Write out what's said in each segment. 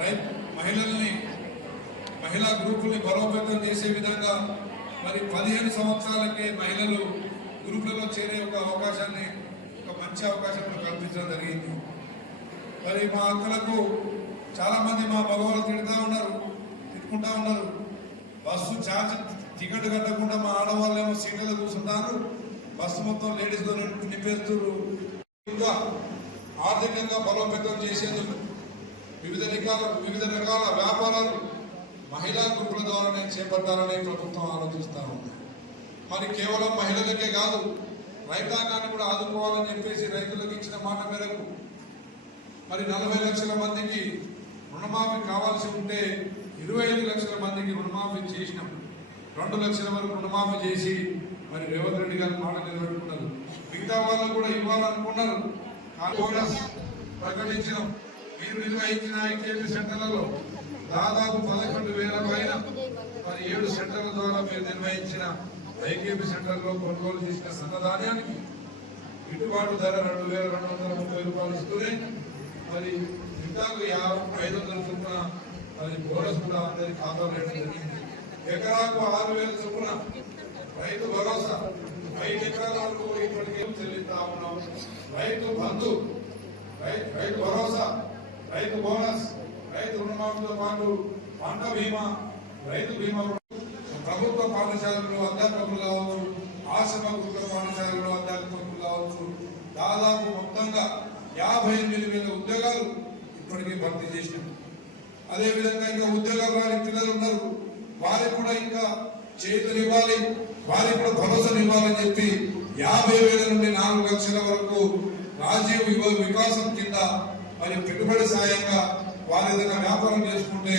రైతు మహిళల్ని మహిళా గ్రూపుల్ని బలోపేతం చేసే విధంగా మరి పదిహేను సంవత్సరాలకే మహిళలు గ్రూపులలో చేరే ఒక అవకాశాన్ని ఒక మంచి అవకాశాన్ని కల్పించడం జరిగింది. మరి మా అక్కలకు చాలామంది మా మగవాళ్ళు తిడుతూ ఉన్నారు తిట్టుకుంటా ఉన్నారు. బస్సు ఛార్జ్ టికెట్ కట్టకుండా మా ఆడవాళ్ళు ఏమో సీట్లలో కూర్చుంటారు. బస్సు మొత్తం లేడీస్ నింపేస్తున్నారు. ఇంకా ఆర్థికంగా బలోపేతం చేసేందుకు వివిధ రకాల వివిధ రకాల వ్యాపారాలు మహిళా గ్రూపుల ద్వారానే చేపట్టాలని ప్రభుత్వం ఆలోచిస్తా ఉంది. మరి కేవలం మహిళలకే కాదు రైతాంగాన్ని కూడా ఆదుకోవాలని చెప్పేసి రైతులకు ఇచ్చిన మాట మేరకు మరి నలభై లక్షల మందికి రుణమాఫీ కావాల్సి ఉంటే ఇరవై ఐదు లక్షల మందికి రుణమాఫీ చేసినాం. రెండు లక్షల వరకు రుణమాఫీ చేసి మరి రేవంత్ రెడ్డి గారు మాట నిలబెట్టుకున్నారు. మిగతా వాళ్ళు కూడా ఇవ్వాలనుకున్నారు. కానీ ప్రకటించినాం. మీరు నిర్వహించిన ఐకేపీ సెంటర్లలో దాదాపు పదకొండు వేల పైన మరి ఏడు సెంటర్ల ద్వారా మీరు నిర్వహించిన ఐకేపీ సెంటర్లో కొనుగోలు చేసిన సన్నధాన్యానికి గిట్టుబాటు ధర రెండు వేల రెండు వందల ముప్పై రూపాయలు ఇస్తూనే మరి ఇంతకు యాభై ఐదు వందల చొప్పున మరి బోనస్ కూడా అందరి ఖాతాలో వేయడం జరిగింది. ఎకరాకు ఆరు వేల చొప్పున రైతు భరోసా ఐదు ఎకరాల వరకు ఇప్పటికే చెల్లిస్తా ఉన్నాం రైతు బంధు రైతు భరోసా రైతు బోనస్ రైతు రుణమాఫీతో పాటు పంట బీమా రైతు బీమా ప్రభుత్వ పాఠశాలలో అధ్యాపకులు కావచ్చు ఆశ్రమ గురుకుల పాఠశాలలో అధ్యాపకులు కావచ్చు దాదాపు మొత్తంగా యాభై ఎనిమిది వేల ఉద్యోగాలు ఇప్పటికే భర్తీ చేసినాం అదేవిధంగా ఇంకా ఉద్యోగాలు రాని పిల్లలు ఉన్నారు. వారికి కూడా ఇంకా చేతులు ఇవ్వాలి వారికి కూడా భరోసా ఇవ్వాలని చెప్పి యాభై వేల నుండి నాలుగు లక్షల వరకు రాజీవ్ వికాసం కింద మరి పెట్టుబడి సాయంగా వారు ఏదైనా వ్యాపారం చేసుకుంటే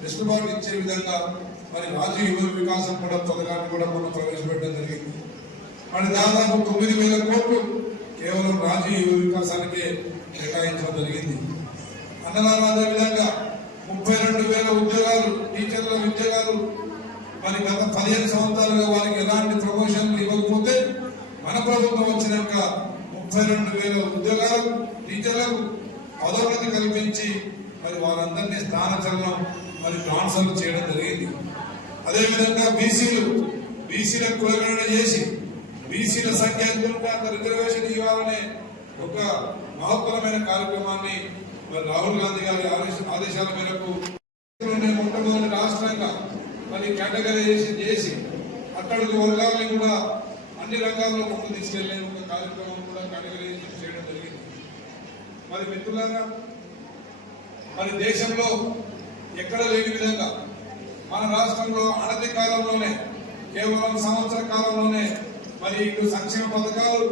వెసులుబాటు ఇచ్చే విధంగా మరి రాజీవ్ యువ వికాసం కూడా పథకాన్ని కూడా మనం ప్రవేశపెట్టడం జరిగింది. మరి దాదాపు తొమ్మిది వేల కోట్లు కేవలం రాజీవ్ యువ వికాసానికే కేటాయించడం జరిగింది. అన్నదానం అదే విధంగా ముప్పై రెండు వేల ఉద్యోగాలు టీచర్ల ఉద్యోగాలు మరి గత పదిహేను సంవత్సరాలుగా వారికి ఎలాంటి ప్రమోషన్లు ఇవ్వకపోతే మన ప్రభుత్వం వచ్చినాక ముప్పై రెండు వేల ఉద్యోగాలు టీచర్లకు పదోన్నతి కల్పించి మరి వారందరినీ స్థానచలనం మరి ట్రాన్స్ఫర్ చేయడం జరిగింది. అదేవిధంగా బీసీలు బీసీల కులగణన చేసి బీసీల సంఖ్య ఎంత రిజర్వేషన్ ఇవ్వాలనే ఒక మహత్తరమైన కార్యక్రమాన్ని మరి రాహుల్ గాంధీ గారి ఆదేశాల మేరకు మొట్టమొదటి రాష్ట్రంగా మరి కేటగరైజేషన్ చేసి అక్కడికి వర్గాలని కూడా అన్ని రంగాల్లో ముందు తీసుకెళ్ళే ఒక కార్యక్రమం కూడా కేటగరైజేషన్ మరి మిత్రులారా మరి దేశంలో ఎక్కడ లేని విధంగా మన రాష్ట్రంలో అనతి కాలంలోనే కేవలం సంవత్సర కాలంలోనే మరి ఇటు సంక్షేమ పథకాలు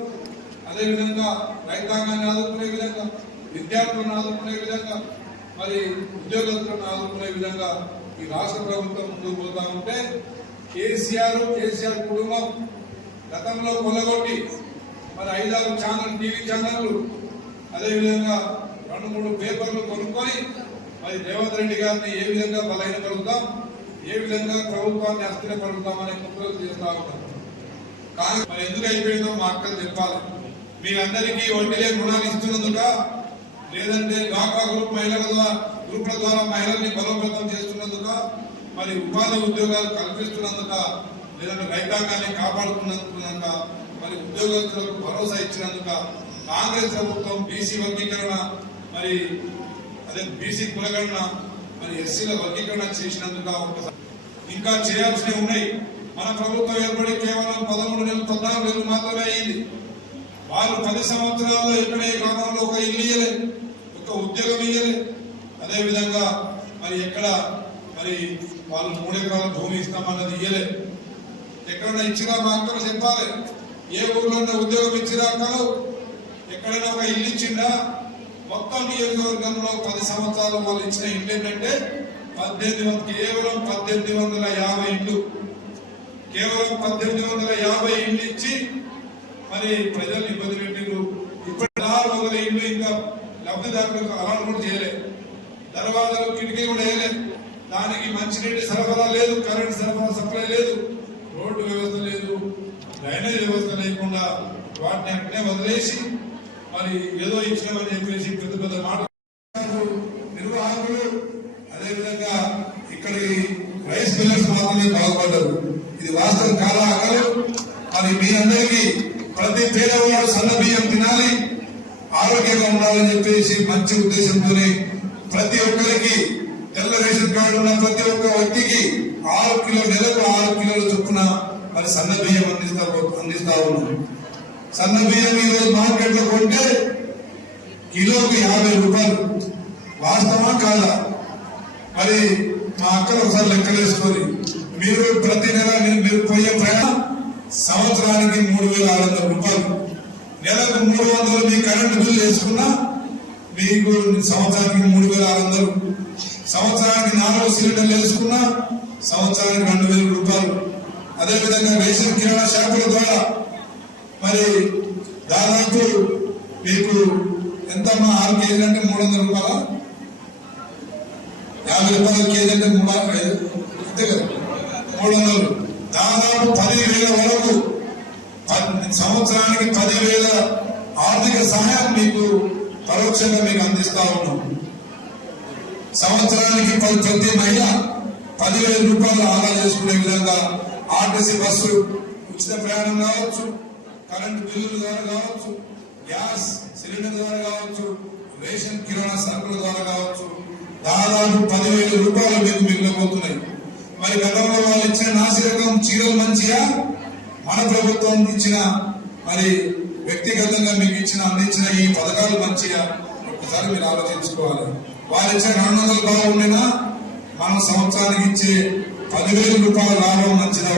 అదేవిధంగా రైతాంగాన్ని ఆదుకునే విధంగా విద్యార్థులను ఆదుకునే విధంగా మరి ఉద్యోగస్తులను ఆదుకునే విధంగా ఈ రాష్ట్ర ప్రభుత్వం ముందుకు పోతా ఉంటే కేసీఆర్ కేసీఆర్ కుటుంబం గతంలో కొలగొట్టి మరి ఐదారు ఛానల్ టీవీ ఛానళ్ళు అదేవిధంగా రెండు మూడు పేపర్లు కొనుక్కొని మరి రేవంత్ రెడ్డి గారిని ఏ విధంగా బలహీనపడుతాం ఏ విధంగా ప్రభుత్వాన్ని అస్థిరపడుతామని అనే కుట్రలు చేస్తా ఉంటాం కానీ మరి ఎందుకు అయిపోయిందో మా అక్కలు చెప్పాలి. మీరందరికీ వడ్డీలే రుణాలు ఇస్తున్నందుక లేదంటే డాకా గ్రూప్ మహిళల ద్వారా గ్రూపుల ద్వారా మహిళల్ని బలోపేతం చేస్తున్నందుక మరి ఉపాధి ఉద్యోగాలు కల్పిస్తున్నందుక లేదంటే రైతాంగాన్ని కాపాడుతున్నందుక మరి ఉద్యోగస్తులకు భరోసా ఇచ్చినందుక కాంగ్రెస్ ప్రభుత్వం బీసీ వర్గీకరణ మరి అదే బీసీ కులగణన మరి ఎస్సీల వర్గీకరణ చేసినందుకు ఇంకా చేయాల్సినవి ఉన్నాయి. మన ప్రభుత్వం ఏర్పడి కేవలం పదమూడు నెలలు పద్నాలుగు నెలలు మాత్రమే అయింది. వాళ్ళు పది సంవత్సరాల్లో ఇక్కడే గ్రామంలో ఒక ఇల్లు ఇయ్యలే ఒక ఉద్యోగం ఇయ్యలే. అదేవిధంగా మరి ఎక్కడ మరి వాళ్ళు మూడెకరాల భూమి ఇస్తామన్నది ఇయ్యలే. ఎక్కడైనా ఇచ్చినా మా అక్కలు చెప్పాలి. ఏ ఊర్లో ఉద్యోగం ఇచ్చినా అక్కలు ఎక్కడైనా ఒక ఇల్లు ఇచ్చిందా మొత్తం నియోజకవర్గంలో పది సంవత్సరాలు వాళ్ళు ఇచ్చిన ఇల్లు ఏంటంటే పద్దెనిమిది వందల కేవలం పద్దెనిమిది వందల యాభై ఇల్లు. కేవలం పద్దెనిమిది వందల యాభై ఇల్లు ఇచ్చి మరి ప్రజలు ఇబ్బంది పెట్టిండ్రు ఇప్పటి నాలుగు వందల ఇండ్లు ఇంకా లబ్ధిదారులకు అలాట్ కూడా చేయలేదు దర్వాజాలు కిటికీ కూడా వేయలేదు దానికి మంచినీటి సరఫరా లేదు కరెంట్ సరఫరా సప్లై లేదు రోడ్డు వ్యవస్థ లేదు డ్రైనేజ్ వ్యవస్థ లేకుండా వాటిని అట్నే వదిలేసి మరి ఏదో ఇచ్చామని చెప్పేసి పెద్ద పెద్ద మాటలు నిర్వాహకులు పిల్లర్స్ మాత్రమే బాగుపడ్డారు. ఇది వాస్తవం కాదా అక్కలు మరి మీ అందరికీ ప్రతి పేదవాడు సన్న బియ్యం తినాలి ఆరోగ్యంగా ఉండాలని చెప్పేసి మంచి ఉద్దేశంతోనే ప్రతి ఒక్కరికి తెల్ల రేషన్ కార్డు ఉన్న ప్రతి ఒక్క వ్యక్తికి ఆరు కిలో నెలకు ఆరు కిలోల చొప్పున మరి సన్న బియ్యం అందిస్తా అందిస్తా ఉన్నాం. సన్న బియ్యం ఈ రోజు మార్కెట్లో కొంటే కిలోకి యాభై రూపాయలు. వాస్తవా కాదా? మరి మా అక్కలు ఒకసారి లెక్కలేసుకొని మీరు ప్రతి నెల మీరు మీరు పోయే ప్రయాణం సంవత్సరానికి మూడు వేల ఆరు వందల రూపాయలు. నెలకు మూడు వందలు మీ కరెంటు బిల్లు వేసుకున్నా మీకు సంవత్సరానికి మూడు వేల ఆరు వందలు. సంవత్సరానికి నాలుగు సిలిండర్లు వేసుకున్నా సంవత్సరానికి రెండు వేల రూపాయలు. అదేవిధంగా రేషన్ కిరాణా షాపుల ద్వారా మరి దాదాపు మీకు ఎంత మా ఆరు కేజీలు అంటే మూడు వందల రూపాయల? యాభై రూపాయల కేజీ అంటే మూడు అంతే కదా? మూడు వందలు. దాదాపు పదివేల వరకు సంవత్సరానికి పదివేల ఆర్థిక సహాయం మీకు పరోక్షంగా మీకు అందిస్తా ఉన్నాం. సంవత్సరానికి పది ప్రతి మహిళ పదివేల రూపాయలు ఆదా చేసుకునే విధంగా ఆర్టీసీ బస్సు ఉచిత ప్రయాణం కావచ్చు కరెంటు బిల్లుల ద్వారా కావచ్చు గ్యాస్ సిలిండర్ ద్వారా కావచ్చు రేషన్ కిరాణా సరుకుల ద్వారా కావచ్చు దాదాపు పదివేల రూపాయలు మీకు మిగిలిపోతున్నాయి. మరి గతంలో వాళ్ళు ఇచ్చిన నాసిరకం చీరలు మంచిగా మన ప్రభుత్వం ఇచ్చిన మరి వ్యక్తిగతంగా మీకు ఇచ్చిన అందించిన ఈ పథకాలు మంచిగా ఒకసారి మీరు ఆలోచించుకోవాలి. వాళ్ళు ఇచ్చే రెండు వందలు బాగుండినా? మనం సంవత్సరానికి ఇచ్చే పదివేల రూపాయల లాభం మంచిదా?